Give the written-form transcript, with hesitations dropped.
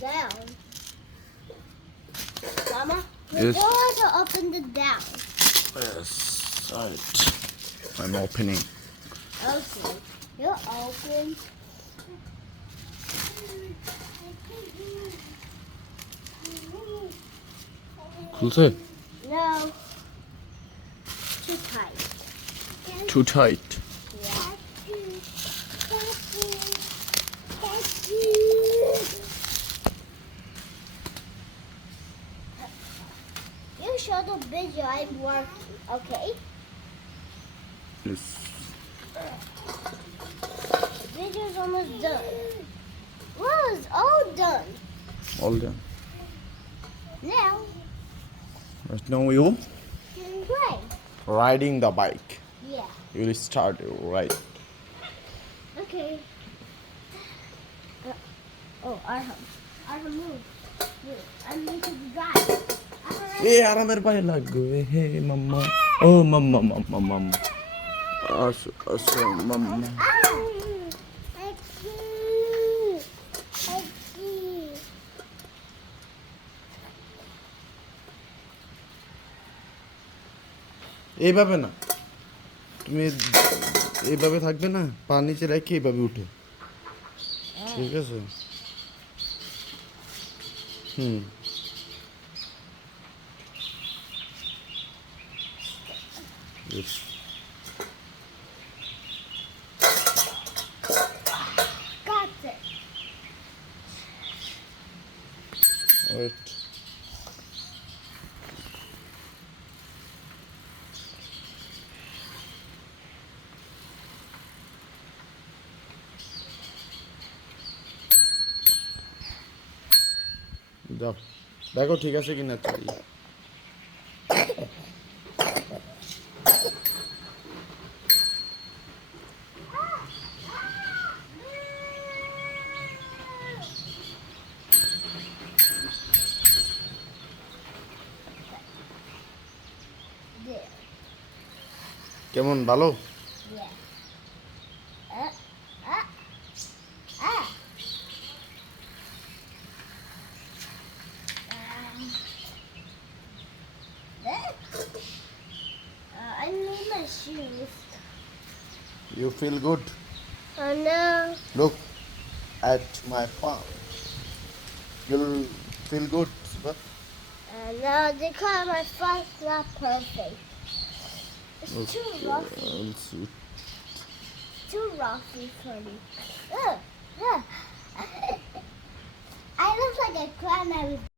down. Mama, Yes. you want to open the down. Yes, right. I'm opening. Okay, you open. খুলছে? No, too tight. Too tight. Yeah. You show the video I'm working, okay? Yes. Video's almost done. Well, it's all done. All done. Now, Right now you play. riding the bike. Yeah. You will start right. Okay. I move. I need to drive. আরামের পায়ে লাগবে হে মাম্মা ও মাম্মা মাম্মা মাম্মা আসো আসো মাম্মা এইভাবে না তুমি এইভাবে থাকবে না পা নিচে রেখে এইভাবে উঠে ঠিক আছে হুম Yes. Got it. Wait. যাও দেখো ঠিক আছে কিনা চাই There. কেমন ভালো Yeah. Ah. I need my shoes. You feel good? Oh no. Look at my palm. You'll feel good. But No, because my foot's not perfect. It's too roughy. Too roughy for me. Ugh. I look like a clown.